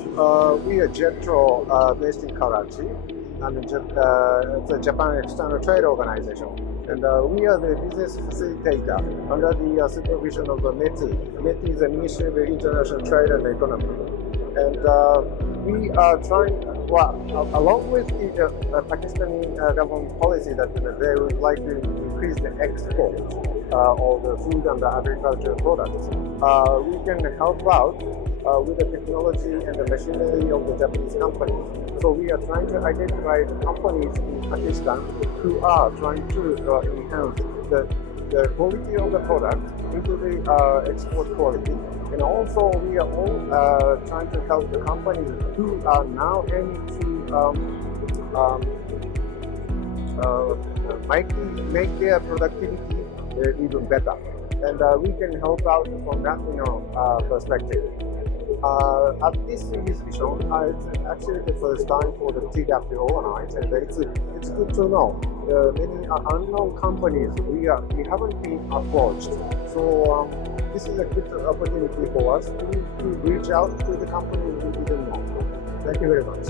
We are JETRO based in Karachi, and it's a Japan External Trade Organization. And we are the business facilitator under the supervision of the METI. METI is the Ministry of International Trade and Economy. And we are trying, along with the Pakistani government policy that they would like to increase the export of the food and the agricultural products, we can help out with the technology and the machinery of the Japanese companies. So we are trying to identify companies in Pakistan who are trying to enhance the quality of the product into the export quality. And also we are all trying to help the companies who are now aiming to make their productivity even better. And we can help out from that perspective. At this exhibition, it's actually the first time for the TWO organized, and it's good to know many unknown companies we haven't been approached. So this is a good opportunity for us to reach out to the companies we didn't know. Thank you very much.